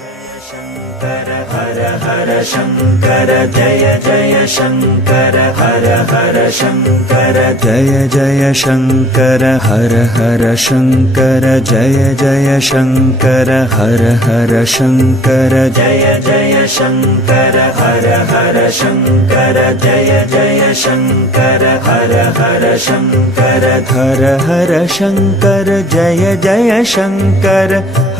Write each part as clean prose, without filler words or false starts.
शंकर हर हर शंकर जय जय शंकर हर हर शंकर जय जय शंकर हर हर शंकर जय जय शंकर हर हर शंकर जय जय शंकर हर हर शंकर जय जय शंकर हर हर शंकर हर हर शंकर जय जय शंकर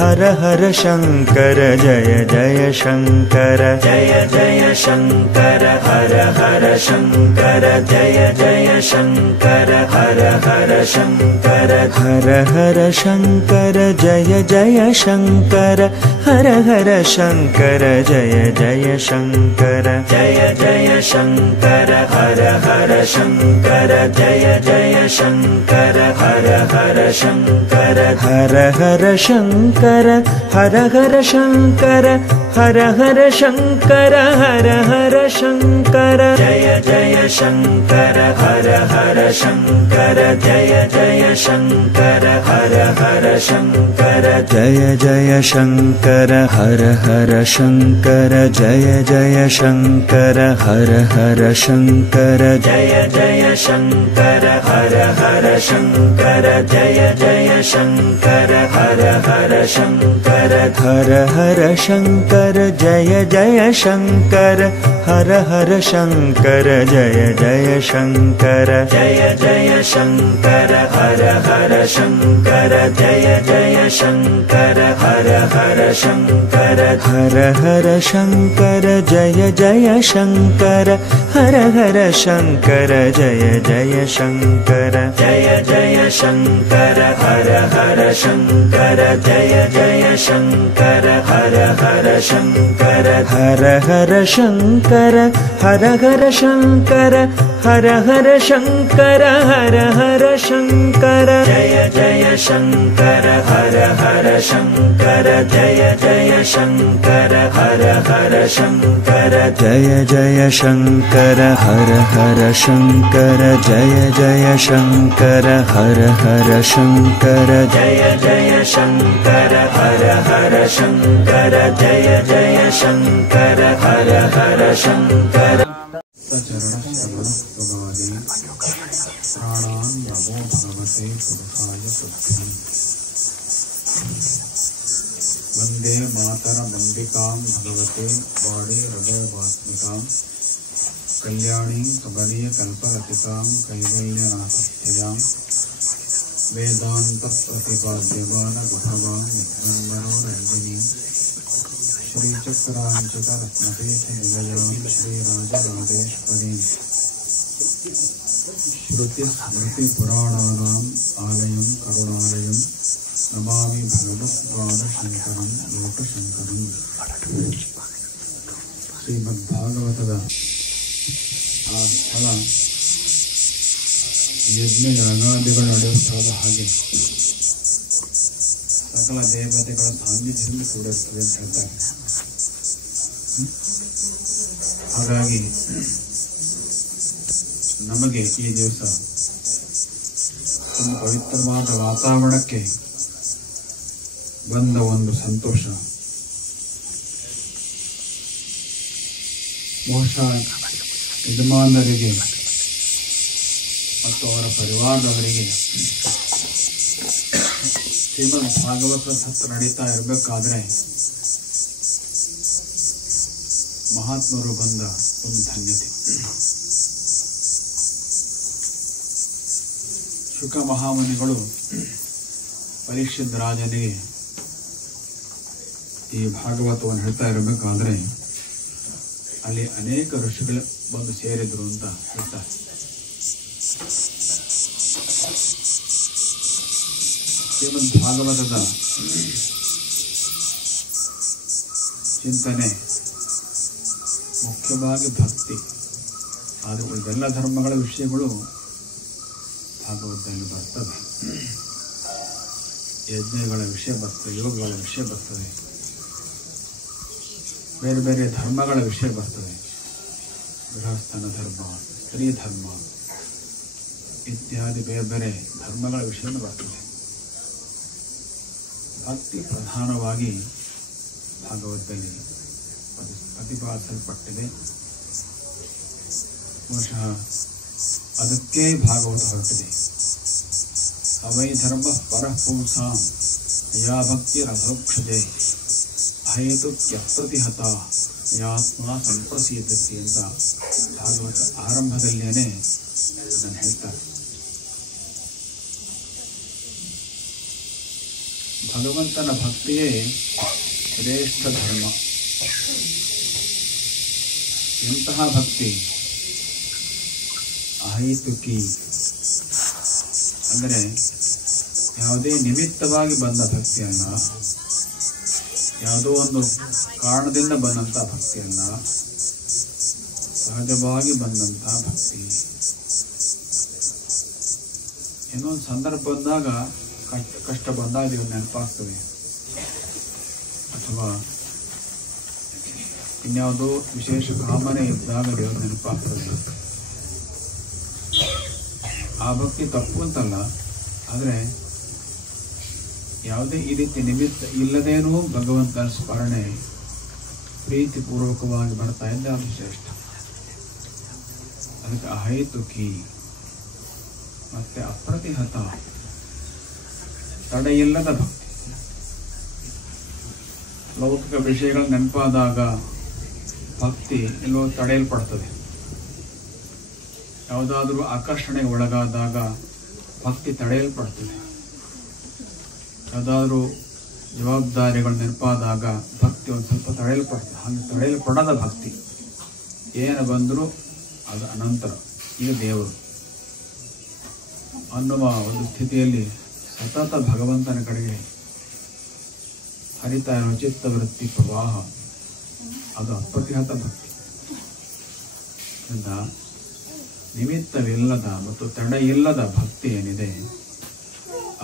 हर हर शंकर जय जय शंकर जय जय शंकर हर हर शंकर जय जय शंकर हर हर शंकर हर हर शंकर जय जय शंकर हर हर शंकर जय जय शंकर जय जय शंकर हर हर शंकर जय जय शंकर हर हर शंकर हर हर शंकर हर हर शंकर हर हर शंकर हर हर शंकर जय जय शंकर हर हर शंकर जय जय शंकर हर हर शंकर जय जय शंकर हर हर शंकर जय जय शंकर हर हर शंकर जय जय शंकर हर हर शंकर जय जय शंकर हर हर शंकर हर हर शंकर जय जय शंकर हर हर शंकर जय जय शंकर जय जय शंकर हर हर शंकर जय जय शंकर हर हर शंकर हर हर शंकर जय जय शंकर हर हर शंकर जय जय शंकर जय जय शंकर हर हर शंकर जय जय शंकर हर हर शंकर हर हर शंकर हर हर शंकर हर हर शंकर हर हर शंकर जय जय शंकर हर हर शंकर जय जय शंकर हर हर शंकर जय जय शंकर हर हर शंकर जय जय शंकर हर हर शंकर जय जय शंकर हर हर शंकर जय जय शंकर हर हर शंकर प्राणान् नमो भगवते पुरुषाय तुभ्यम् वन्दे मातरमम्बिकां भगवते वाणी हृदयवात्मिकां कल्याणीं कमनीयकल्पलतिकां कैवल्यनाथस्थयां वेदान्तप्रतिपाद्यमानगुहवां विद्वन्मनोरञ्जनीं श्रीचक्राञ्चितरत्नपीठनिलयां श्रीराजराजेश्वरीं श्रुतिस्मृतिपुराणानाम् आलयं करुणालयं नमामि भगवत्पादशङ्करं लोकशङ्करम् ಶ್ರೀಮದ್ಭಾಗವತದ ಆ ಸ್ಥಳ ಯಜ್ಞ ಯಾಗಾದಿಗಳು ನಡೆಯುವ ಸ್ಥಳದ ಹಾಗೆ ಸಕಲ ದೇವತೆಗಳ ಸಾನ್ನಿಧ್ಯದಲ್ಲಿ ಕೂಡಿರುತ್ತದೆ ಅಂತ ಹೇಳ್ತಾರೆ. ಹಾಗಾಗಿ ನಮಗೆ ಈ ದಿವಸ ಒಂದು ಪವಿತ್ರವಾದ ವಾತಾವರಣಕ್ಕೆ ಬಂದ ಒಂದು ಸಂತೋಷ ಬಹುಶಃ ಯಜಮಾನರಿಗೆ ಮತ್ತು ಅವರ ಪರಿವಾರದವರಿಗೆ ಶ್ರೀಮದ್ ಭಾಗವತ ಹತ್ರ ನಡೀತಾ ಇರಬೇಕಾದ್ರೆ ಮಹಾತ್ಮರು ಬಂದ ಒಂದು ಧನ್ಯತೆ. ಶುಕ ಮಹಾಮುನಿಗಳು ಪರೀಕ್ಷಿತ್ ರಾಜನಿಗೆ ಈ ಭಾಗವತವನ್ನು ಹೇಳ್ತಾ ಇರಬೇಕಾದ್ರೆ ಅಲ್ಲಿ ಅನೇಕ ಋಷಿಗಳು ಬಂದು ಸೇರಿದ್ರು ಅಂತ ಹೇಳ್ತಾರೆ. ಶ್ರೀಮದ್ ಭಾಗವತದ ಚಿಂತನೆ ಮುಖ್ಯವಾಗಿ ಭಕ್ತಿ. ಆದರೆ ಉಳಿದೆಲ್ಲ ಧರ್ಮಗಳ ವಿಷಯಗಳು ಭಾಗವತದಲ್ಲಿ ಬರ್ತದೆ. ಯಜ್ಞಗಳ ವಿಷಯ ಬರ್ತದೆ, ಯೋಗಗಳ ವಿಷಯ ಬರ್ತದೆ, ಬೇರೆ ಬೇರೆ ಧರ್ಮಗಳ ವಿಷಯ ಬರ್ತದೆ. ಗೃಹಸ್ಥನ ಧರ್ಮ, ಸ್ತ್ರೀ ಧರ್ಮ ಇತ್ಯಾದಿ ಬೇರೆ ಬೇರೆ ಧರ್ಮಗಳ ವಿಷಯ ಬರ್ತದೆ. ಭಕ್ತಿ ಪ್ರಧಾನವಾಗಿ ಭಾಗವತದಲ್ಲಿ ಪ್ರತಿಪಾದಿಸಲ್ಪಟ್ಟಿದೆ. ಬಹುಶಃ ಅದಕ್ಕೆ ಭಾಗವತ ಹೊರಟಿದೆ. ಅವೈ ಧರ್ಮ ಪರಪುಂಸಾಂ ಯಾ ಭಕ್ತಿ ರಥೋಕ್ಷಜೆ ಅಹೇತುಕ್ಯಪ್ರತಿಹತ ಯಾತ್ಮ ಸಂಪ್ರಸೀದತಿ ಅಂತ ಭಾಗವತ ಆರಂಭದಲ್ಲೇನೆ ಅದನ್ನು ಹೇಳ್ತಾರೆ. ಭಗವಂತನ ಭಕ್ತಿಯೇ ಶ್ರೇಷ್ಠ ಧರ್ಮ. ಎಂತಹ ಭಕ್ತಿ? ಅಹೈತುಕಿ ಅಂದರೆ ಯಾವುದೇ ನಿಮಿತ್ತವಾಗಿ ಬಂದ ಭಕ್ತಿ ಅಲ್ಲ, ಯಾವುದೋ ಒಂದು ಕಾರಣದಿಂದ ಬಂದಂಥ ಭಕ್ತಿ ಅಲ್ಲ, ಸಹಜವಾಗಿ ಬಂದಂಥ ಭಕ್ತಿ. ಏನೋ ಒಂದು ಸಂದರ್ಭ ಬಂದಾಗ, ಕಷ್ಟ ಬಂದಾಗ ದೇವ್ರು ನೆನಪಾಗ್ತದೆ, ಅಥವಾ ಇನ್ಯಾವುದೋ ವಿಶೇಷ ಕಾಮನೆ ಇದ್ದಾಗ ದೇವ್ರು ನೆನಪಾಗ್ತದೆ. ಆ ಭಕ್ತಿ ತಪ್ಪು ಅಂತಲ್ಲ, ಆದರೆ ಯಾವುದೇ ಈ ರೀತಿ ನಿಮಿತ್ತ ಇಲ್ಲದೇನೂ ಭಗವಂತನ ಸ್ಮರಣೆ ಪ್ರೀತಿಪೂರ್ವಕವಾಗಿ ಬರ್ತಾ ಇದ್ದ ಅದು ಶ್ರೇಷ್ಠ. ಅದಕ್ಕೆ ಅಹೈತುಕಿ ಮತ್ತೆ ಅಪ್ರತಿಹತ, ತಡೆಯಿಲ್ಲದ ಭಕ್ತಿ. ಲೌಕಿಕ ವಿಷಯಗಳ ನೆನಪಾದಾಗ ಭಕ್ತಿ ಎಲ್ಲೋ ತಡೆಯಲ್ಪಡ್ತದೆ. ಯಾವುದಾದ್ರೂ ಆಕರ್ಷಣೆಗೆ ಒಳಗಾದಾಗ ಭಕ್ತಿ ತಡೆಯಲ್ಪಡ್ತದೆ. ಯಾವುದಾದ್ರೂ ಜವಾಬ್ದಾರಿಗಳು ನೆನಪಾದಾಗ ಭಕ್ತಿ ಒಂದು ಸ್ವಲ್ಪ ತಡೆಯಲ್ಪಡ್ತದೆ. ಹಾಗೆ ತಡೆಯಲ್ಪಡದ ಭಕ್ತಿ ಏನು ಬಂದರೂ ಅದು ಅನಂತರ, ಈಗ ದೇವರು ಅನ್ನುವ ಒಂದು ಸ್ಥಿತಿಯಲ್ಲಿ ಸತತ ಭಗವಂತನ ಕಡೆಗೆ ಹರಿತಾ ಇರುವ ಚಿತ್ತವೃತ್ತಿ ಪ್ರವಾಹ, ಅದು ಅಪ್ರತಿಹತ ಭಕ್ತಿ. ನಿಮಿತ್ತವಿಲ್ಲದ ಮತ್ತು ತಡೆಯಿಲ್ಲದ ಭಕ್ತಿ ಏನಿದೆ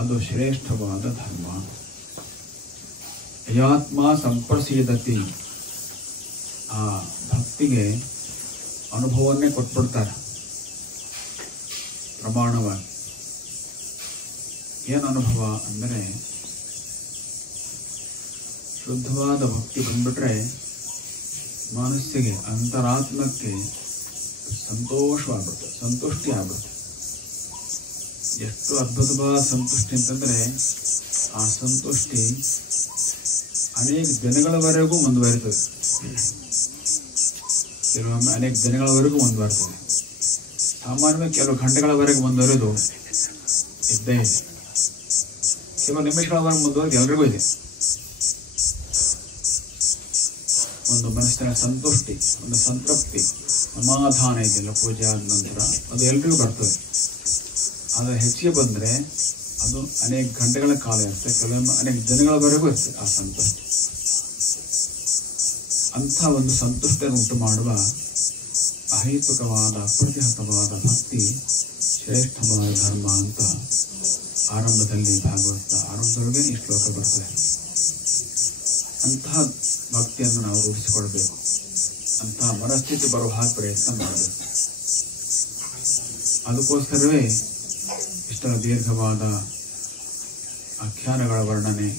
ಅದು ಶ್ರೇಷ್ಠವಾದ ಧರ್ಮ. ಯಾತ್ಮ ಸಂಪ್ರಸೀದತಿ, ಆ ಭಕ್ತಿಗೆ ಅನುಭವನ್ನೇ ಕೊಟ್ಬಿಡ್ತಾರೆ ಪ್ರಮಾಣವಾಗಿ. ಏನು ಅನುಭವ ಅಂದರೆ, ಶುದ್ಧವಾದ ಭಕ್ತಿ ಬಂದ್ಬಿಟ್ರೆ ಮನಸ್ಸಿಗೆ, ಅಂತರಾತ್ಮಕ್ಕೆ ಸಂತೋಷವಾಗುತ್ತೆ, ಸಂತುಷ್ಟಿ ಆಗುತ್ತೆ. ಎಷ್ಟು ಅದ್ಭುತವಾದ ಸಂತುಷ್ಟಿ ಅಂತಂದರೆ, ಆ ಸಂತುಷ್ಟಿ ಅನೇಕ ದಿನಗಳವರೆಗೂ ಮುಂದುವರಿತದೆ. ಕೆಲವೊಮ್ಮೆ ಅನೇಕ ದಿನಗಳವರೆಗೂ ಮುಂದುವರಿತದೆ. ಸಾಮಾನ್ಯವಾಗಿ ಕೆಲವು ಗಂಟೆಗಳವರೆಗೆ ಮುಂದುವರೆದು ಇದ್ದೇ ಇದೆ. ಕೆಲವು ನಿಮಿಷಗಳವರೆಗೆ ಮುಂದುವರೆದು ಎಲ್ರಿಗೂ ಇದೆ. ಒಂದು ಮನಸ್ಸಿನ ಸಂತುಷ್ಟಿ, ಒಂದು ಸಂತೃಪ್ತಿ, ಸಮಾಧಾನ ಇದೆಯಲ್ಲ ಪೂಜೆ ಆದ ನಂತರ, ಅದು ಎಲ್ರಿಗೂ ಬರ್ತದೆ. ಆದರೆ ಹೆಚ್ಚಿಗೆ ಬಂದರೆ ಅದು ಅನೇಕ ಗಂಟೆಗಳ ಕಾಲ ಇರುತ್ತೆ, ಕೆಲವೊಮ್ಮೆ ಅನೇಕ ದಿನಗಳವರೆಗೂ ಇರ್ತದೆ ಆ ಸಂತುಷ್ಟಿ. ಅಂಥ ಒಂದು ಸಂತುಷ್ಟಿಯನ್ನು ಉಂಟು ಮಾಡುವ ಅಹೈತುಕವಾದ ಅಪ್ರತಿಹತವಾದ ಭಕ್ತಿ ಶ್ರೇಷ್ಠವಾದ ಧರ್ಮ ಅಂತ ಆರಂಭದಲ್ಲಿ ಭಾಗವತ ಆರಂಭದೊಳಗೆ ಈ ಶ್ಲೋಕ ಬರ್ತದೆ. ಅಂತಹ ಭಕ್ತಿಯನ್ನು ನಾವು ರೂಢಿಸಿಕೊಳ್ಬೇಕು. ಅಂತಹ ಮನಸ್ಥಿತಿ ಬರುವ ಹಾಗೆ ಪ್ರಯತ್ನ ಮಾಡಬೇಕು. ಅದಕ್ಕೋಸ್ಕರವೇ ಇಷ್ಟರ ದೀರ್ಘವಾದ ಆಖ್ಯಾನಗಳ ವರ್ಣನೆ,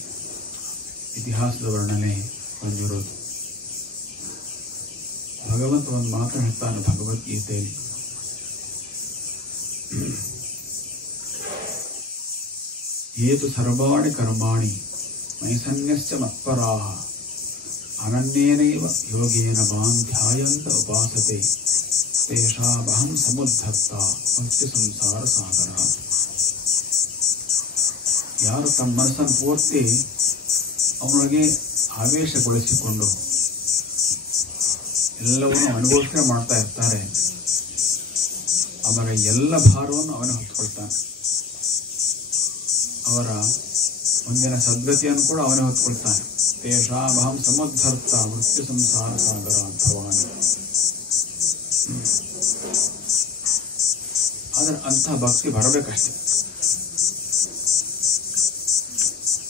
ಇತಿಹಾಸದ ವರ್ಣನೆ ಬಂದಿರೋದು. ಭಗವಂತ ಒಂದು ಮಾತು ಹೇಳ್ತಾನೆ ಭಗವದ್ಗೀತೆಯಲ್ಲಿ, ಏತು ಸರ್ವಾಣಿ ಕರ್ಮಾಣಿ ಮೈಸನ್ಯಸ್ಯ ಮತ್ಪರಾಹ ಅನನ್ಯೇನೈವ ಯೋಗೇನ ಮಾಂ ಧ್ಯಾಯಂತ ಉಪಾಸತೆ ತೇಷಾಮಹಂ ಸಮುದ್ಧತ್ತ ಮುಕ್ತಿ ಸಂಸಾರ ಸಾಗರ. ಯಾರು ತಮ್ಮ ಮನಸ್ಸನ್ನು ಪೂರ್ತಿ ಅವನೊಳಗೆ ಆವೇಶಗೊಳಿಸಿಕೊಂಡು ಎಲ್ಲವನ್ನೂ ಅನುಭವಿಸೇ ಮಾಡ್ತಾ ಇರ್ತಾರೆ, ಅವರ ಎಲ್ಲ ಭಾರವನ್ನು ಅವನೇ ಹೊತ್ಕೊಳ್ತಾನೆ. ಅವರ ಮುಂದಿನ ಸದ್ಗತಿಯನ್ನು ಕೂಡ ಅವನೇ ಹೊತ್ಕೊಳ್ತಾನೆ. ತೇಷಾಮಹಂ ಸಮುದ್ಧರ್ತ ಮೃತ್ಯು ಸಂಸಾರ ಸಾಗರ ಭವಾನ್. ಆದರೆ ಅಂತಹ ಭಕ್ತಿ ಬರಬೇಕಷ್ಟೆ.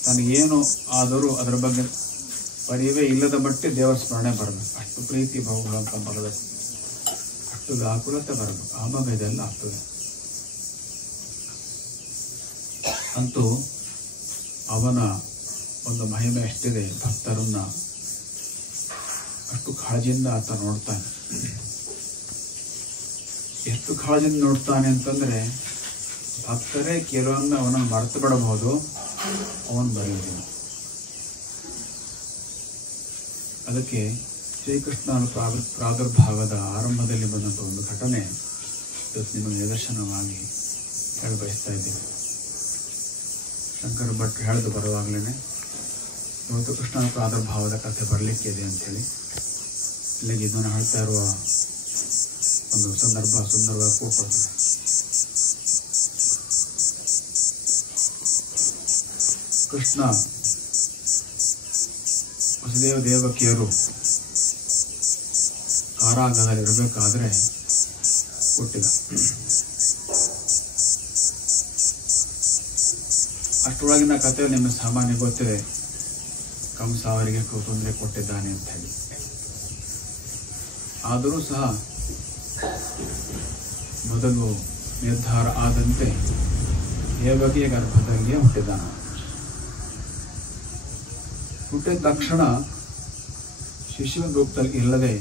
ತನಗೇನು ಆದರೂ ಅದರ ಬಗ್ಗೆ ಪರಿವೇ ಇಲ್ಲದ ಮಟ್ಟಿ ದೇವರ ಸ್ಮರಣೆ ಬರಬೇಕು. ಅಷ್ಟು ಪ್ರೀತಿ ಭಾವಗಳಂತ ಬರಬೇಕು, ಅಷ್ಟು ವ್ಯಾಕುಲತೆ ಬರಬೇಕು. ಆವಾಗ ಇದೆಲ್ಲ ಆಗ್ತದೆ. ಅಂತೂ ಅವನ ಒಂದು ಮಹಿಮೆ ಎಷ್ಟಿದೆ, ಭಕ್ತರನ್ನ ಅಷ್ಟು ಕಾಳಜಿಯಿಂದ ಆತ ನೋಡ್ತಾನೆ. ಎಷ್ಟು ಕಾಳಜಿಯಿಂದ ನೋಡ್ತಾನೆ ಅಂತಂದ್ರೆ ಭಕ್ತರೇ ಕೆಲವೊಂದು ಅವನನ್ನು ಮರೆತು ಬಿಡಬಹುದು, ಅವನು ಬರೆಯುವುದಿಲ್ಲ. ಅದಕ್ಕೆ ಶ್ರೀಕೃಷ್ಣನ ಪ್ರಾದುರ್ಭಾವದ ಆರಂಭದಲ್ಲಿ ಬಂದಂಥ ಒಂದು ಘಟನೆ ಇವತ್ತು ನಿಮಗೆ ನಿದರ್ಶನವಾಗಿ ಹೇಳ ಬಯಸ್ತಾ ಇದ್ದೀವಿ. ಶಂಕರ ಭಟ್ರು ಹೇಳಿದು ಬರುವಾಗಲೇ ಇವತ್ತು ಕೃಷ್ಣನ ಪ್ರಾದುರ್ಭಾವದ ಕಥೆ ಬರಲಿಕ್ಕಿದೆ ಅಂಥೇಳಿ ಇಲ್ಲಿಗೆ ಇದನ್ನು ಹೇಳ್ತಾ ಇರುವ ಒಂದು ಸಂದರ್ಭ ಸುಂದರವಾಗಿ ಕೂಡ್ಕೊಳ್ತದೆ. ಕೃಷ್ಣ ವಸುದೇವ ದೇವಕಿಯರು ಕಾರಾಗೃಹದಲ್ಲಿ ಇರಬೇಕಾದ್ರೆ ಹುಟ್ಟಿದ. ಅಷ್ಟರೊಳಗಿನ ಕಥೆ ನಿಮಗೆ ಸಾಮಾನ್ಯ ಗೊತ್ತಿದೆ. ಕಂಸ ಅವರಿಗೆ ತೊಂದರೆ ಕೊಟ್ಟಿದ್ದಾನೆ ಅಂತ ಹೇಳಿ. ಆದರೂ ಸಹ ಮೊದಲು ನಿರ್ಧಾರ ಆದಂತೆ ದೇವಕಿಯ ಗರ್ಭದಲ್ಲಿಯೇ ಹುಟ್ಟಿದ್ದಾನ. ಹುಟ್ಟಿದ ತಕ್ಷಣ ಶಿಶುವಿನ ರೂಪದಲ್ಲಿ ಇಲ್ಲದೆ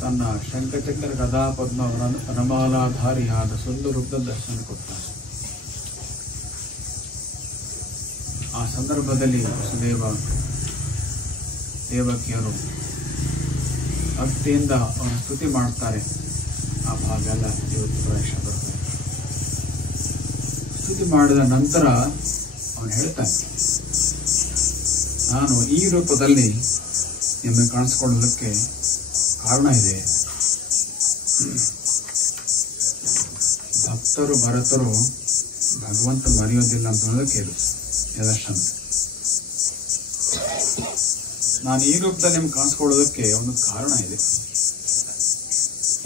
ತನ್ನ ಶಂಖಚಕ್ರ ಗದಾ ಪದ್ಮ ವನಮಾಲಾಧಾರಿಯಾದ ಸುಂದರ ರೂಪದ ದರ್ಶನ ಕೊಡ್ತಾನೆ. ಆ ಸಂದರ್ಭದಲ್ಲಿ ವಸುದೇವ ದೇವಕಿಯರು ಭಕ್ತಿಯಿಂದ ಅವನ ಸ್ತುತಿ ಮಾಡ್ತಾರೆ. ಆ ಭಾಗ ಎಲ್ಲ ಇವತ್ತು ಪ್ರವೇಶ ಬರ್ತದೆ. ಸ್ತುತಿ ಮಾಡಿದ ನಂತರ ಅವನು ಹೇಳ್ತಾನೆ, ನಾನು ಈ ರೂಪದಲ್ಲಿ ನಿಮ್ಮನ್ನು ಕಾಣಿಸ್ಕೊಳ್ಳೋದಕ್ಕೆ ಕಾರಣ ಇದೆ. ಭಕ್ತರು ಭರತರು ಭಗವಂತ ಮರೆಯೋದಿಲ್ಲ ಅಂತ ಅನ್ನೋದಕ್ಕೆ ನಿದರ್ಶನ. ನಾನು ಈ ರೂಪದಲ್ಲಿ ನಿಮ್ಗೆ ಕಾಣಿಸ್ಕೊಳ್ಳೋದಕ್ಕೆ ಒಂದು ಕಾರಣ ಇದೆ.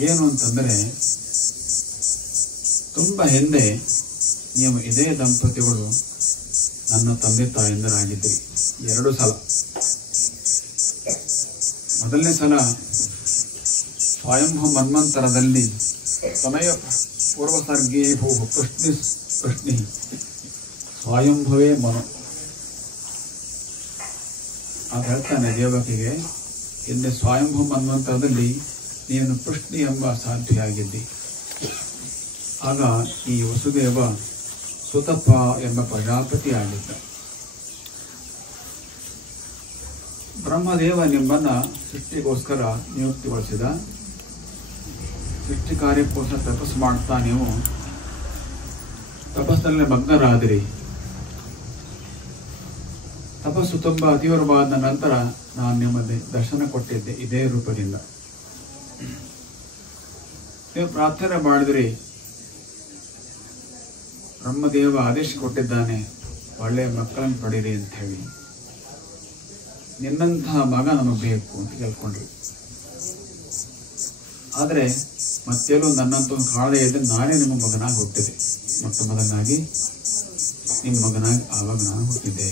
ಏನು ಅಂತಂದ್ರೆ, ತುಂಬಾ ಹಿಂದೆ ನೀವು ಇದೇ ದಂಪತಿಗಳು ನನ್ನ ತಂದೆ ತಾಯಿಂದರಾಗಿದ್ದೀರಿ. 2 ಸಲ. ಮೊದಲನೇ ಸಲ ಸ್ವಯಂಭೂ ಮನ್ವಂತರದಲ್ಲಿ ಸಮಯ ಪೂರ್ವಸರ್ಗೇ ಭೂ ಕೃಷ್ಣಿ ಸ್ವಯಂಭುವೇ ಮನು ಅಂತ ಹೇಳ್ತಾನೆ ದೇವಕಿಗೆ. ಹಿಂದೆ ಸ್ವಯಂಭೂ ಮನ್ವಂತರದಲ್ಲಿ ನೀನು ಪೃಷ್ಣಿ ಎಂಬ ಸಾಧ್ವಿಯಾಗಿದ್ದಿ. ಆಗ ಈ ವಸುದೇವ ಸುತಪ ಎಂಬ ಪ್ರಜಾಪತಿ ಆಗಿದ್ದ. ಬ್ರಹ್ಮದೇವ ನಿಮ್ಮನ್ನ ಸೃಷ್ಟಿಗೋಸ್ಕರ ನಿಯುಕ್ತಿಗೊಳಿಸಿದ. ಸೃಷ್ಟಿ ಕಾರ್ಯಕ್ಕೋಸ್ಕರ ತಪಸ್ಸು ಮಾಡ್ತಾ ನೀವು ತಪಸ್ಸಲ್ಲಿ ಮಗ್ನರಾದಿರಿ. ತಪಸ್ಸು ತುಂಬಾ ತೀವ್ರವಾದ ನಂತರ ನಾನು ನಿಮಗೆ ದರ್ಶನ ಕೊಟ್ಟಿದ್ದೆ ಇದೇ ರೂಪದಿಂದ. ನೀವು ಪ್ರಾರ್ಥನೆ ಮಾಡಿದ್ರಿ, ಬ್ರಹ್ಮದೇವ ಆದೇಶ ಕೊಟ್ಟಿದ್ದಾನೆ ಒಳ್ಳೆಯ ಮಕ್ಕಳನ್ನು ಪಡೀರಿ ಅಂತ ಹೇಳಿ. ನಿನ್ನಂತಹ ಮಗ ನಮಗೆ ಬೇಕು ಅಂತ ಕೇಳ್ಕೊಂಡ್ರಿ. ಆದರೆ ಮತ್ತೆಲ್ಲೂ ನನ್ನಂತ ಕಾಳದೆ ಇದೆ, ನಾನೇ ನಿಮ್ಮ ಮಗನಾಗಿ ಹುಟ್ಟಿದೆ. ಮೊಟ್ಟ ಮೊದಲಾಗಿ ನಿಮ್ಮ ಮಗನಾಗಿ ಆವಾಗ ನಾನು ಹುಟ್ಟಿದ್ದೆ.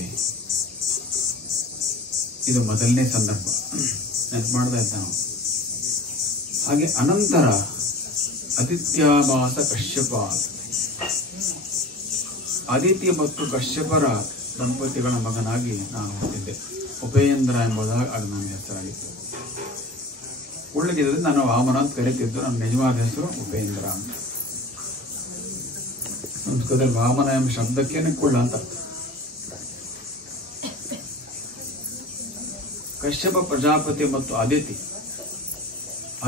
ಇದು ಮೊದಲನೇ ಸಂದರ್ಭ ನೆನಪು ಮಾಡ್ತಾ ಇದ್ದ ನಾವು. ಹಾಗೆ ಅನಂತರ ಆದಿತ್ಯಮಾಸ ಕಶ್ಯಪ, ಆದಿತ್ಯ ಮತ್ತು ಕಶ್ಯಪರ ದಂಪತಿಗಳ ಮಗನಾಗಿ ನಾನು ಹುಟ್ಟಿದ್ದೆ. ಉಪೇಂದ್ರ ಎಂಬುದಾಗಿ ಆಗ ನನ್ನ ಹೆಸರಾಗಿತ್ತು. ಉಳ್ಳಿಗಿದ್ರೆ ನಾನು ವಾಮನ ಅಂತ ಕರೀತಿದ್ದು. ನನ್ನ ನಿಜವಾದ ಹೆಸರು ಉಪೇಂದ್ರ ಅಂತ. ಸಂಸ್ಕೃತದಲ್ಲಿ ವಾಮನ ಎಂಬ ಶಬ್ದಕ್ಕೇನೆ ಕುಳ್ಳ ಅಂತ. ಕಶ್ಯಪ ಪ್ರಜಾಪತಿ ಮತ್ತು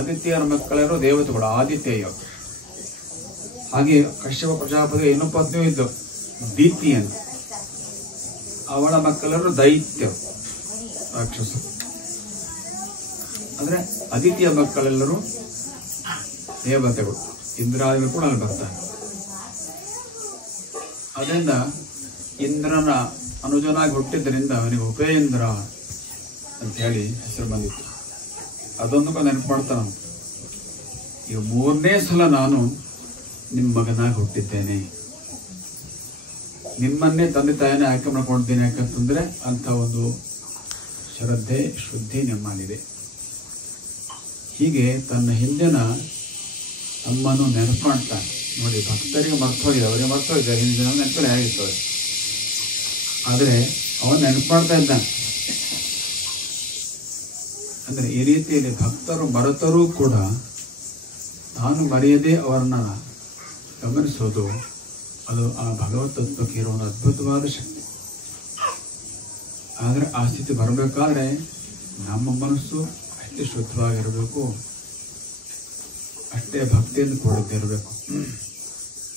ಆದಿತ್ಯರ ಮಕ್ಕಳರು ದೇವತೆಗಳು ಆದಿತ್ಯರು. ಹಾಗೆ ಕಶ್ಯಪ ಪ್ರಜಾಪತಿ ಇನ್ನೊಬ್ಬ ಪತ್ನಿಯೂ ಇದ್ದು ದೀತಿ ಅಂತ. ಅವಳ ಮಕ್ಕಳರು ದೈತ್ಯರು, ರಾಕ್ಷಸರು. ಅಂದ್ರೆ ಆದಿತ್ಯ ಮಕ್ಕಳೆಲ್ಲರೂ ದೇವತೆಗಳು, ಇಂದ್ರಾದಿಗಳು ಕೂಡ ಅಲ್ಲಿ ಬರ್ತಾರೆ. ಅದರಿಂದ ಇಂದ್ರನ ಅನುಜನಾಗಿ ಹುಟ್ಟಿದ್ದರಿಂದ ಅವನಿಗೆ ಉಪೇಂದ್ರ ಅಂತ ಹೇಳಿ ಹೆಸರು ಬಂದಿತ್ತು. ಅದೊಂದು ನೆನಪು ಮಾಡ್ತಾನ. ಈಗ 3ನೇ ಸಲ ನಾನು ನಿಮ್ಮ ಮಗನಾಗಿ ಹುಟ್ಟಿದ್ದೇನೆ, ನಿಮ್ಮನ್ನೇ ತಂದೆ ತಾಯಿನೇ ಆಯ್ಕೆ ಮಾಡ್ಕೊಂಡಿದ್ದೇನೆ. ಯಾಕಂತಂದ್ರೆ ಅಂತ ಒಂದು ಶ್ರದ್ಧೆ ಶುದ್ಧಿ ನಿಮ್ಮಲ್ಲಿದೆ. ಹೀಗೆ ತನ್ನ ಹಿಂದಿನ ತಮ್ಮನ್ನು ನೆನಪು ಮಾಡ್ತಾನೆ. ನೋಡಿ, ಭಕ್ತರಿಗೆ ಮರ್ತೋಗಿದೆ, ಅವರಿಗೆ ಮರ್ತೋಗಿದೆ, ಹಿಂದಿನ ನೆನಪಲ್ಲಿ ಆಗಿರ್ತದೆ. ಆದರೆ ಅವನು ನೆನಪು ಮಾಡ್ತಾ ಇದ್ದಾನೆ. ಅಂದರೆ ಈ ರೀತಿಯಲ್ಲಿ ಭಕ್ತರು ಮರೆತರೂ ಕೂಡ ತಾನು ಮರೆಯದೇ ಅವರನ್ನ ಗಮನಿಸೋದು ಅದು ಆ ಭಗವತ್ ತತ್ವಕ್ಕೆ ಇರುವ ಒಂದು ಅದ್ಭುತವಾದ ಶಕ್ತಿ. ಆದರೆ ಆ ಸ್ಥಿತಿ ಬರಬೇಕಾದ್ರೆ ನಮ್ಮ ಮನಸ್ಸು ಅಷ್ಟೇ ಶುದ್ಧವಾಗಿರಬೇಕು, ಅಷ್ಟೇ ಭಕ್ತಿಯನ್ನು ಕೊಡದಿರಬೇಕು.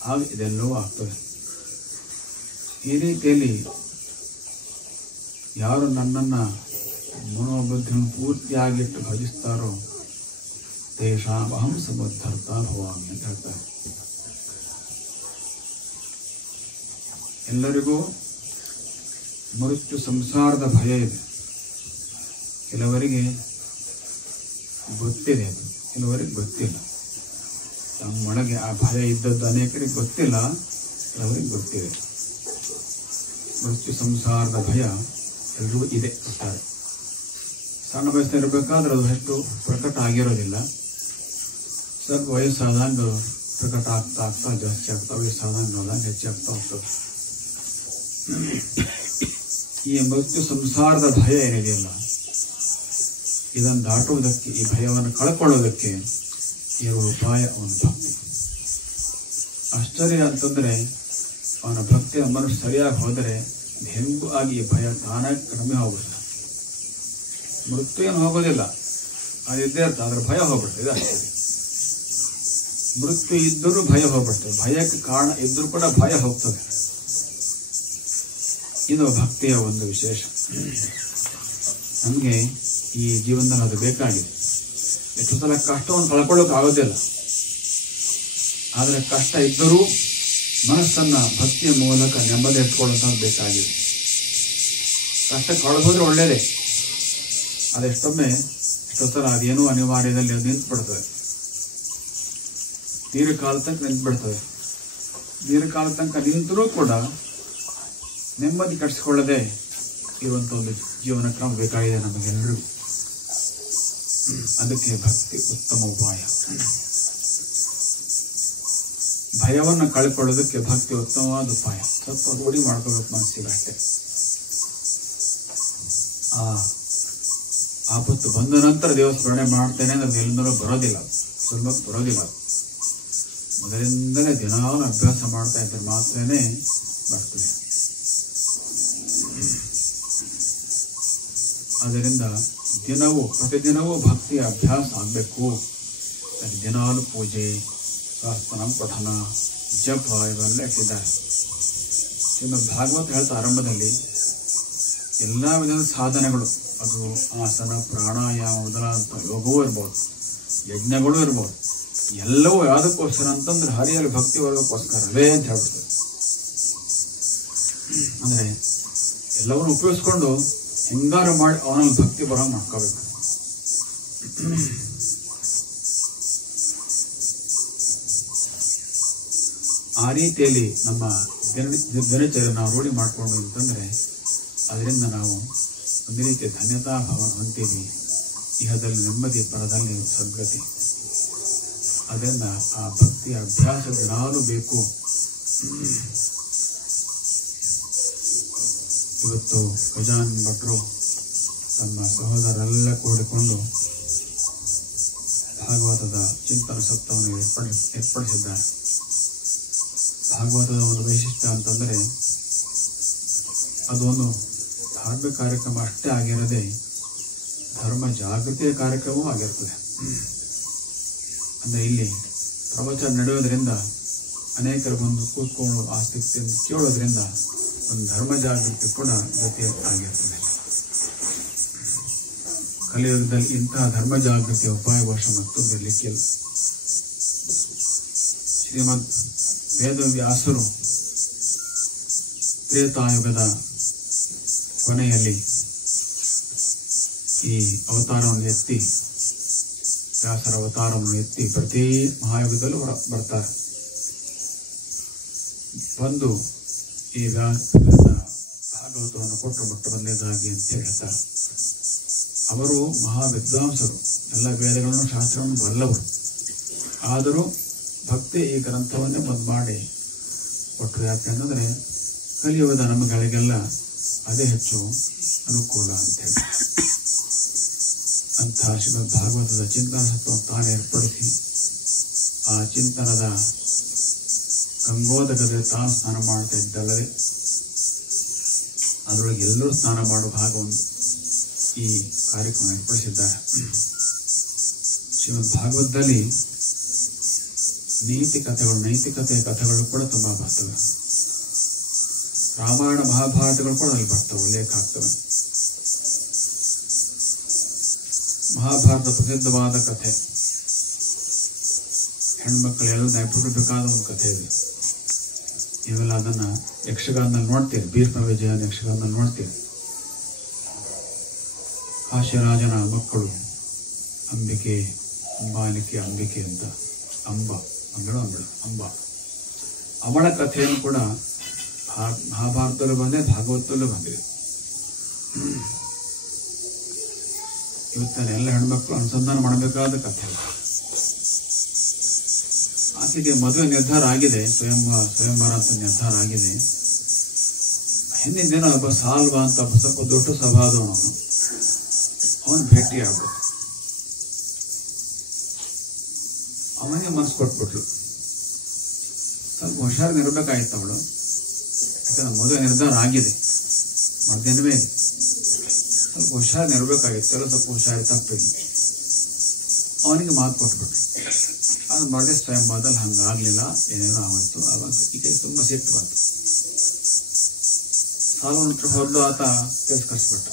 ಆಗ ಇದೆಲ್ಲವೂ ಆಗ್ತದೆ. ಈ ರೀತಿಯಲ್ಲಿ ಯಾರು ನನ್ನನ್ನು ಮನೋಬುದ್ಧಿಯನ್ನು ಪೂರ್ತಿಯಾಗಿಟ್ಟು ಭಜಿಸ್ತಾರೋ ತೇಷಾಂ ಅಹಂ ಸಮುದ್ಧರ್ತ ಭವಾಮಿ ಅಂತ ಹೇಳ್ತಾರೆ. ಎಲ್ಲರಿಗೂ ಮೃತ್ಯು ಸಂಸಾರದ ಭಯ ಇದೆ. ಕೆಲವರಿಗೆ ಗೊತ್ತಿದೆ, ಕೆಲವರಿಗೆ ಗೊತ್ತಿಲ್ಲ. ತಮ್ಮೊಳಗೆ ಆ ಭಯ ಇದ್ದದ್ದು ಅನೇಕರಿಗೆ ಗೊತ್ತಿಲ್ಲ, ಕೆಲವರಿಗೆ ಗೊತ್ತಿದೆ. ಮೃತ್ಯು ಸಂಸಾರದ ಭಯ ಎಲ್ಲರಿಗೂ ಇದೆ ಅಂತಾರೆ. ಸಣ್ಣ ವಯಸ್ಸಿನಲ್ಲಿರಬೇಕಾದ್ರೆ ಅದು ಎಷ್ಟು ಪ್ರಕಟ ಆಗಿರೋದಿಲ್ಲ. ಸ್ವಲ್ಪ ವಯಸ್ಸಾದಂಗ ಪ್ರಕಟ ಆಗ್ತಾ ಆಗ್ತಾ ಜಾಸ್ತಿ ಆಗ್ತಾ, ವಯಸ್ಸಾದಂಗ ಹೆಚ್ಚಾಗ್ತಾ ಹೋಗ್ತದೆ. ಈ ಮೃತ್ಯು ಸಂಸಾರದ ಭಯ ಏನಿದೆಯಲ್ಲ, ಇದನ್ನು ದಾಟುವುದಕ್ಕೆ, ಈ ಭಯವನ್ನು ಕಳ್ಕೊಳ್ಳೋದಕ್ಕೆ ಇರುವ ಉಪಾಯ ಅವನ ಭಕ್ತಿ. ಆಶ್ಚರ್ಯ ಅಂತಂದ್ರೆ ಅವನ ಭಕ್ತಿಯ ಮನಸ್ಸು ಸರಿಯಾಗಿ ಹೋದರೆ ಹೆಂಗು ಆಗಿ ಈ ಭಯ ತಾನಾಗಿ ಕಡಿಮೆ ಹೋಗುತ್ತೆ. ಮೃತ್ಯು ಏನು ಹೋಗೋದಿಲ್ಲ, ಅದಿದ್ದೇ ಇರ್ತದೆ, ಅದ್ರ ಭಯ ಹೋಗ್ಬಿಡ್ತದೆ. ಇದು ಅಷ್ಟೇ. ಮೃತ್ಯು ಇದ್ದರೂ ಭಯ ಹೋಗ್ಬಿಡ್ತದೆ, ಭಯಕ್ಕೆ ಕಾರಣ ಇದ್ರೂ ಕೂಡ ಭಯ ಹೋಗ್ತದೆ. ಇದು ಭಕ್ತಿಯ ಒಂದು ವಿಶೇಷ. ನಮಗೆ ಈ ಜೀವನದಲ್ಲಿ ಅದು ಬೇಕಾಗಿದೆ. ಎಷ್ಟು ಸಲ ಕಷ್ಟವನ್ನು ಕಳ್ಕೊಳ್ಳೋಕೆ ಆಗೋದಿಲ್ಲ, ಆದರೆ ಕಷ್ಟ ಇದ್ದರೂ ಮನಸ್ಸನ್ನ ಭಕ್ತಿಯ ಮೂಲಕ ನೆಮ್ಮದಿ ಇಟ್ಕೊಳ್ಳೋದು ಬೇಕಾಗಿದೆ. ಕಷ್ಟ ಕಳೆದೋದ್ರೆ ಒಳ್ಳೇದೇ, ಅದೆಷ್ಟೊಮ್ಮೆ ಎಷ್ಟೊತ್ತರ ಅದೇನೋ ಅನಿವಾರ್ಯದಲ್ಲಿ ಅದು ನಿಂತುಬಿಡ್ತದೆ, ದೀರ್ಘಕಾಲ ತನಕ ನಿಂತುಬಿಡ್ತದೆ. ದೀರ್ಘಕಾಲ ತನಕ ನಿಂತರೂ ಕೂಡ ನೆಮ್ಮದಿ ಕಟ್ಟಿಸಿಕೊಳ್ಳದೆ ಇರುವಂಥ ಒಂದು ಜೀವನ ಕ್ರಮ ಬೇಕಾಗಿದೆ ನಮಗೆಲ್ಲರಿಗೂ. ಅದಕ್ಕೆ ಭಕ್ತಿ ಉತ್ತಮ ಉಪಾಯ. ಭಯವನ್ನು ಕಳ್ಕೊಳ್ಳೋದಕ್ಕೆ ಭಕ್ತಿ ಉತ್ತಮವಾದ ಉಪಾಯ. ಸ್ವಲ್ಪ ರೂಢಿ ಮಾಡ್ಕೋಬೇಕು ಮನಸ್ಸಿಗೆ ಅಷ್ಟೇ. ಆಪತ್ತು ಬಂದ ನಂತರ ದೇವ ಸ್ಮರಣೆ ಮಾಡ್ತೇನೆ ಅಂದ್ರೆ ಎಲ್ಲರೂ ಬರೋದಿಲ್ಲ, ಸುಲಭ ಬರೋದಿಲ್ಲ. ಮೊದಲಿಂದಲೇ ದಿನಾಲು ಅಭ್ಯಾಸ ಮಾಡ್ತಾ ಇದ್ರೆ ಮಾತ್ರನೇ ಬರ್ತದೆ. ಆದ್ದರಿಂದ ಪ್ರತಿದಿನವೂ ಭಕ್ತಿಯ ಅಭ್ಯಾಸ ಆಗಬೇಕು. ದಿನಾಲು ಪೂಜೆ, ಶಾಸ್ತ್ರನ ಪಠನ, ಜಪ ಇವೆಲ್ಲ ಇಟ್ಟಿದ್ದಾರೆ. ಶ್ರೀಮದ್ ಭಾಗವತ ಹೇಳ್ತಾ ಆರಂಭದಲ್ಲಿ ಎಲ್ಲ ವಿಧದ ಸಾಧನೆಗಳು, ಅದು ಆಸನ, ಪ್ರಾಣಾಯಾಮ ಮೊದಲಾದಂಥ ಯೋಗವೂ ಇರ್ಬೋದು, ಯಜ್ಞಗಳು ಇರ್ಬೋದು, ಎಲ್ಲವೂ ಯಾವುದಕ್ಕೋಸ್ಕರ ಅಂತಂದ್ರೆ ಹರಿಯಲ್ಲಿ ಭಕ್ತಿ ಬರೋದಕ್ಕೋಸ್ಕರವೇ ಅಂತ ಹೇಳ್ಬಿಡ್ತದೆ. ಅಂದ್ರೆ ಎಲ್ಲವನ್ನು ಉಪಯೋಗಿಸ್ಕೊಂಡು ಹೆಂಗಾರು ಮಾಡಿ ಅವನಲ್ಲಿ ಭಕ್ತಿ ಬರೋ ಮಾಡ್ಕೋಬೇಕು. ಆ ರೀತಿಯಲ್ಲಿ ನಮ್ಮ ದಿನಚರ್ಯ ನಾವು ರೂಢಿ ಮಾಡಿಕೊಂಡು ಅಂತಂದ್ರೆ ಅದರಿಂದ ನಾವು ಒಂದು ರೀತಿಯ ಧನ್ಯತಾ ಭಾವ ಹೊಂತೀವಿ. ಇಹದಲ್ಲಿ ನೆಮ್ಮದಿ, ಪರದಲ್ಲಿ ಸದ್ಗತಿ. ಅದರಿಂದ ಆ ಭಕ್ತಿಯ ಅಭ್ಯಾಸ ದಿನಾಲೂ ಬೇಕು. ಇವತ್ತು ಗಜಾನನ ಭಟ್ರು ತಮ್ಮ ಸಹೋದರರೆಲ್ಲ ಕೂಡಿಕೊಂಡು ಭಾಗವತದ ಚಿಂತನ ಸಪ್ತಾಹವನ್ನು ಏರ್ಪಡಿಸಿದ್ದಾರೆ. ಭಾಗವತದ ಒಂದು ವೈಶಿಷ್ಟ್ಯ ಅಂತಂದರೆ ಅದೊಂದು ಧಾರ್ಮಿಕ ಕಾರ್ಯಕ್ರಮ ಅಷ್ಟೇ ಆಗಿರದೆ ಧರ್ಮ ಜಾಗೃತಿಯ ಕಾರ್ಯಕ್ರಮವೂ ಆಗಿರ್ತದೆ. ಅಂದರೆ ಇಲ್ಲಿ ಪ್ರವಚನ ನಡೆಯೋದ್ರಿಂದ ಅನೇಕರು ಬಂದು ಕೂತ್ಕೊಂಡು ಆಸಕ್ತಿಯನ್ನು ಕೇಳೋದ್ರಿಂದ ಒಂದು ಧರ್ಮ ಜಾಗೃತಿ ಕೂಡ ಜೊತೆ ಆಗಿರ್ತದೆ. ಕಲಿಯುಗದಲ್ಲಿ ಇಂತಹ ಧರ್ಮ ಜಾಗೃತಿಯ ಉಪಾಯವಶ ಮತ್ತೊಂದು ಇರಲಿಕ್ಕಿಲ್ಲ. ಶ್ರೀಮದ್ ವೇದವ್ಯಾಸರು ತ್ರೇತಾಯುಗದ ಕೊನೆಯಲ್ಲಿ ಈ ಅವತಾರವನ್ನು ಎತ್ತಿ, ವ್ಯಾಸರ ಅವತಾರವನ್ನು ಎತ್ತಿ ಪ್ರತಿ ಮಹಾಯುಗದಲ್ಲೂ ಬರ್ತಾರೆ. ಬಂದು ಈ ಭಾಗವತವನ್ನು ಕೊಟ್ಟು ಬಿಟ್ಟು ಬಂದಿದ್ದಾಗಿ ಅಂತ ಹೇಳ್ತಾರೆ. ಅವರು ಮಹಾವಿದ್ವಾಂಸರು, ಎಲ್ಲ ವೇದಗಳನ್ನು ಶಾಸ್ತ್ರವನ್ನು ಬಲ್ಲವರು. ಆದರೂ ಭಕ್ತಿ ಈ ಗ್ರಂಥವನ್ನೇ ಬಂದ್ ಮಾಡಿ ಕೊಟ್ಟರು. ಯಾಕೆಂದ್ರೆ ಕಲಿಯುಗದ ನಮಗಳಿಗೆಲ್ಲ ಅದೇ ಹೆಚ್ಚು ಅನುಕೂಲ ಅಂತೇಳಿ. ಅಂಥ ಶ್ರೀಮದ್ ಭಾಗವತದ ಚಿಂತನ ಸತ್ವವನ್ನು ತಾನು ಏರ್ಪಡಿಸಿ ಆ ಚಿಂತನದ ಗಂಗೋದಕದಲ್ಲಿ ತಾನು ಸ್ನಾನ ಮಾಡ್ತಾ ಇದ್ದಲ್ಲದೆ ಅದರೊಳಗೆ ಎಲ್ಲರೂ ಸ್ನಾನ ಮಾಡುವ ಭಾಗವನ್ನು ಈ ಕಾರ್ಯಕ್ರಮ ಏರ್ಪಡಿಸಿದ್ದಾರೆ. ಶ್ರೀಮದ್ ಭಾಗವತದಲ್ಲಿ ನೈತಿಕತೆಯ ಕಥೆಗಳು ಕೂಡ ತುಂಬಾ ಬರ್ತವೆ. ರಾಮಾಯಣ ಮಹಾಭಾರತಗಳು ಕೂಡ ಅಲ್ಲಿ ಬರ್ತವೆ, ಉಲ್ಲೇಖ ಆಗ್ತವೆ. ಮಹಾಭಾರತ ಪ್ರಸಿದ್ಧವಾದ ಕಥೆ, ಹೆಣ್ಮಕ್ಳೆಲ್ಲರೂ ನೆನಪಿಡಬೇಕಾದ ಒಂದು ಕಥೆ ಇದೆ. ನೀವೆಲ್ಲ ಅದನ್ನ ಯಕ್ಷಗಾನದಲ್ಲಿ ನೋಡ್ತೀರಿ, ಭೀಷ್ಮ ವಿಜಯ ಯಕ್ಷಗಾನದಲ್ಲಿ ನೋಡ್ತೀರಿ. ಕಾಶಿರಾಜನ ಮಕ್ಕಳು ಅಂಬಿಕೆ, ಅಂಬಾಲಿಕೆ, ಅಂಬಿಕೆ ಅಂತ ಅಂಬ ಅವಳ ಕಥೆಯನ್ನು ಕೂಡ ಮಹಾಭಾರತದಲ್ಲೂ ಬಂದಿದೆ, ಭಾಗವತದಲ್ಲೂ ಬಂದಿದೆ. ಇವತ್ತಿನ ಎಲ್ಲ ಹೆಣ್ಮಕ್ಳು ಅನುಸಂಧಾನ ಮಾಡಬೇಕಾದ ಕಥೆ. ಆಕೆಗೆ ಮದುವೆ ನಿರ್ಧಾರ ಆಗಿದೆ, ಸ್ವಯಂವರ ಅಂತ ನಿರ್ಧಾರ ಆಗಿದೆ. ಹಿಂದಿನ ದಿನ ಒಬ್ಬ ಸಾಲ್ವ ಅಂತ ಸ್ವಲ್ಪ ದೊಡ್ಡ ಸಭಾದವನು ಅವನು ಭೇಟಿ ಆಗ್ಬಿಟ್ಟು ಅವನಿಗೆ ಮನಸ್ಸು ಕೊಟ್ಬಿಟ್ಲು. ಸ್ವಲ್ಪ ಹುಷಾರಿರ್ಬೇಕಾಯ್ತು ಅವಳು, ಯಾಕಂದ್ರೆ ಮದುವೆ ನಿರ್ಧಾರ ಆಗಿದೆ, ಮಧ್ಯಾಹ್ನವೇ ಇದೆ. ಸ್ವಲ್ಪ ಹುಷಾರಿರ್ಬೇಕಾಗಿತ್ತು, ಸ್ವಲ್ಪ ಹುಷಾರಿ ತಪ್ಪಿದೆ. ಅವನಿಗೆ ಮಾತು ಕೊಟ್ಬಿಟ್ಲು. ಅದು ಮಾಡಿ ಸ್ವಯಂವರದಲ್ಲಿ ಹಂಗಾಗ್ಲಿಲ್ಲ, ಏನೇನೋ ಆಗೋಯ್ತು. ಆವಾಗ ಈಗ ತುಂಬಾ ಸಿಟ್ಟು ಬಂತು. ಸಾಲವನ ಹತ್ರ ಹೋದ್ಲು, ಆತ ತಿರಸ್ಕರಿಸ್ಬಿಟ್ಟ.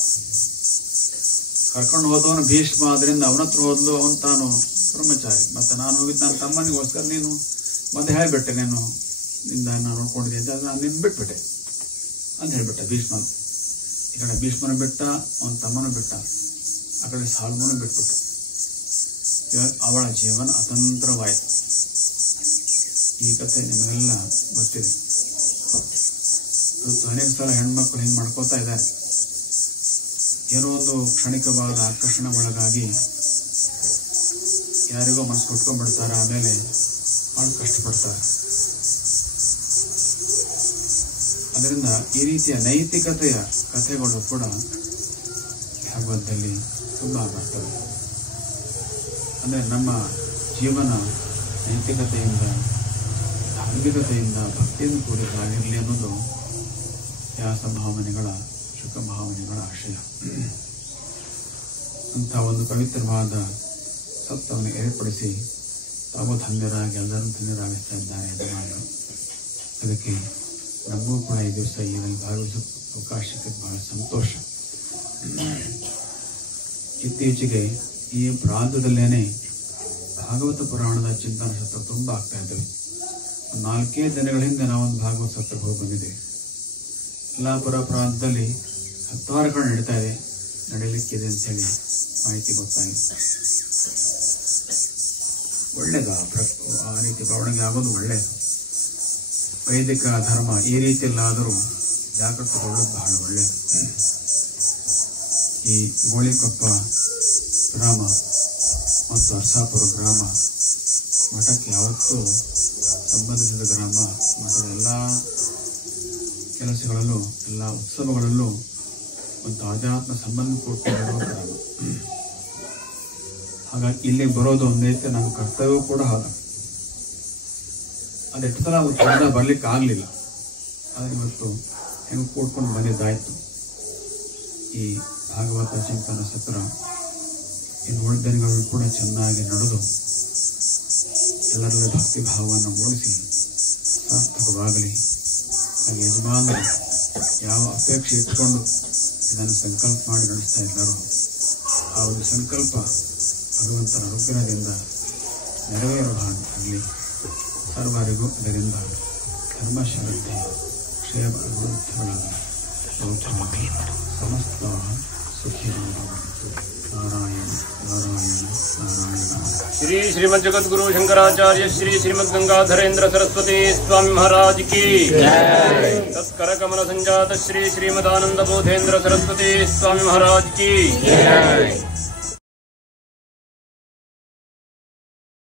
ಕರ್ಕೊಂಡು ಹೋದವನು ಭೀಷ್ಮ, ಆದ್ರಿಂದ ಅವನ ಹತ್ರ ಹೋದ್ಲು, ಅವನು ತಾನು ಬ್ರಹ್ಮಚಾರಿ. ಮತ್ತೆ ನಾನು ಹೋಗಿದ್ದು ನನ್ನ ತಮ್ಮನಿಗೋಸ್ಕರ, ನೀನು ಮತ್ತೆ ಹೇಳ್ಬಿಟ್ಟೆ, ನೀನು ನಿಂದ ನಾನು ನೋಡ್ಕೊಂಡಿದ್ದೆ ಅಂತ, ನಾನು ನಿನ್ನ ಬಿಟ್ಬಿಟ್ಟೆ ಅಂತ ಹೇಳ್ಬಿಟ್ಟ ಭೀಷ್ಮ. ಈ ಕಡೆ ಭೀಷ್ಮನು ಬಿಟ್ಟ, ಅವನ ತಮ್ಮನು ಬಿಟ್ಟ, ಆ ಕಡೆ ಸಾಲ್ವನು ಬಿಟ್ಬಿಟ್ಟ. ಇವಾಗ ಅವಳ ಜೀವನ ಅತಂತ್ರವಾಯಿತು. ಈ ಕಥೆ ನಿಮಗೆಲ್ಲ ಗೊತ್ತಿದೆ. ಇವತ್ತು ಅನೇಕ ಸಲ ಹೆಣ್ಮಕ್ಳು ಹಿಂಗೆ ಮಾಡ್ಕೋತಾ ಇದ್ದಾರೆ. ಏನೋ ಒಂದು ಕ್ಷಣಿಕವಾದ ಆಕರ್ಷಣೆ ಒಳಗಾಗಿ ಯಾರಿಗೋ ಮನಸ್ಸು ಕೊಟ್ಕೊಂಡ್ಬಿಡ್ತಾರೆ, ಆಮೇಲೆ ಭಾಳ ಕಷ್ಟಪಡ್ತಾರೆ. ಅದರಿಂದ ಈ ರೀತಿಯ ನೈತಿಕತೆಯ ಕಥೆಗಳು ಕೂಡ ಭಾಗವತದಲ್ಲಿ ತುಂಬಾ ಬರ್ತವೆ. ಅಂದರೆ ನಮ್ಮ ಜೀವನ ನೈತಿಕತೆಯಿಂದ, ಧಾರ್ಮಿಕತೆಯಿಂದ, ಭಕ್ತಿಯಿಂದ ಕೂಡಿದ್ದಾಗಿರಲಿ ಅನ್ನೋದು ವ್ಯಾಸ ಭಾವನೆಗಳ, ಶುಕ ಭಾವನೆಗಳ ಆಶಯ. ಅಂಥ ಒಂದು ಪವಿತ್ರವಾದ ಸತ್ವವನ್ನು ಏರ್ಪಡಿಸಿ ತಾವು ಧನ್ಯರಾಗಿ ಎಲ್ಲರೂ ಧನ್ಯರಾಗಿಸ್ತಾ ಇದ್ದಾರೆ ಯಜಮಾನರು. ಅದಕ್ಕೆ ನಮಗೂ ಕೂಡ ಈ ದಿವಸ ಇದರಲ್ಲಿ ಭಾಗವಹಿಸುವ ಅವಕಾಶ ಸಿಕ್ಕಿದ್ದು ಬಹಳ ಸಂತೋಷ. ಇತ್ತೀಚೆಗೆ ಈ ಪ್ರಾಂತದಲ್ಲೇನೆ ಭಾಗವತ ಪುರಾಣದ ಚಿಂತನ ಸತ್ರ ತುಂಬ ಆಗ್ತಾ ಇದ್ದೇವೆ. 4 ದಿನಗಳ ಹಿಂದೆ ನಾವೊಂದು ಭಾಗವತ ಸತ್ರಕ್ಕೆ ಹೋಗಿ ಬಂದಿದ್ದೇವೆ. ಯಲ್ಲಾಪುರ ಪ್ರಾಂತದಲ್ಲಿ 10 ವಾರಗಳು ನಡೀತಾ ಇದೆ, ನಡೀಲಿಕ್ಕಿದೆ ಅಂತೇಳಿ ಮಾಹಿತಿ ಗೊತ್ತಾಗಿದೆ. ಒಳ್ಳೇದು, ಆ ರೀತಿ ಬೆಳವಣಿಗೆ ಆಗೋದು ಒಳ್ಳೆಯದು. ವೈದಿಕ ಧರ್ಮ ಈ ರೀತಿಯಲ್ಲಾದರೂ ಜಾಗೃತಗೊಳ್ಳೋದು ಬಹಳ ಒಳ್ಳೆಯದು. ಈ ಗೋಳಿಕೊಪ್ಪ ಗ್ರಾಮ ಮತ್ತು ಅರಸಾಪುರ ಗ್ರಾಮ ಮಠಕ್ಕೆ ಯಾವತ್ತೂ ಸಂಬಂಧಿಸಿದ ಗ್ರಾಮ. ಮಠದ ಎಲ್ಲ ಕೆಲಸಗಳಲ್ಲೂ, ಎಲ್ಲ ಉತ್ಸವಗಳಲ್ಲೂ ಒಂದು ಆಧ್ಯಾತ್ಮ ಸಂಬಂಧ ಕೊಟ್ಟಿರುವ ಗ್ರಾಮ. ಹಾಗಾಗಿ ಇಲ್ಲಿ ಬರೋದು ಒಂದೈತೆ, ನಮ್ಮ ಕರ್ತವ್ಯ ಕೂಡ ಹಾಗ. ಅದೆಷ್ಟು ಸಲ ಅವ್ರು ಕಳೆದ ಬರ್ಲಿಕ್ಕೆ ಆಗಲಿಲ್ಲ, ಆದರೆ ಇವತ್ತು ಹೆಂಗೆ ಕೂಡ್ಕೊಂಡು ಬಂದಿದ್ದಾಯ್ತು. ಈ ಭಾಗವತ ಚಿಂತನ ಸತ್ರ ಇನ್ನು ಉಳಿದ ದಿನಗಳು ಕೂಡ ಚೆನ್ನಾಗಿ ನಡೆದು ಎಲ್ಲರಲ್ಲೂ ಭಕ್ತಿ ಭಾವವನ್ನು ಮೂಡಿಸಿ ಸಾರ್ಥಕವಾಗಲಿ. ಹಾಗೆ ಯಜಮಾನರು ಯಾವ ಅಪೇಕ್ಷೆ ಇಟ್ಕೊಂಡು ಇದನ್ನು ಸಂಕಲ್ಪ ಮಾಡಿ ನಡೆಸ್ತಾ ಇದ್ದಾರೋ ಆ ಒಂದು ಸಂಕಲ್ಪ ಭಗವಂತನ ಅನುಗ್ರಹದಿಂದ ನೆರವೇರುವ ಹಾಗೆ ಸರ್ವರಿಗೂ ಇದರಿಂದ ಧರ್ಮಶ್ರದ್ಧೆ ಕ್ಷೇಮ ಅಭಿವೃದ್ಧಿಗಳಾದ ಸಮಸ್ತ ಸುಖಿಯಾದ ನಾರಾಯಣ ನಾರಾಯಣ ನಾರಾಯಣ. श्री श्रीमद जगद्गुरु शंकराचार्य श्री श्रीमद गंगाधरेंद्र सरस्वती स्वामी महाराज की तत्कर कमल संजात श्री श्रीमदानंद बोधेंद्र सरस्वती स्वामी महाराज की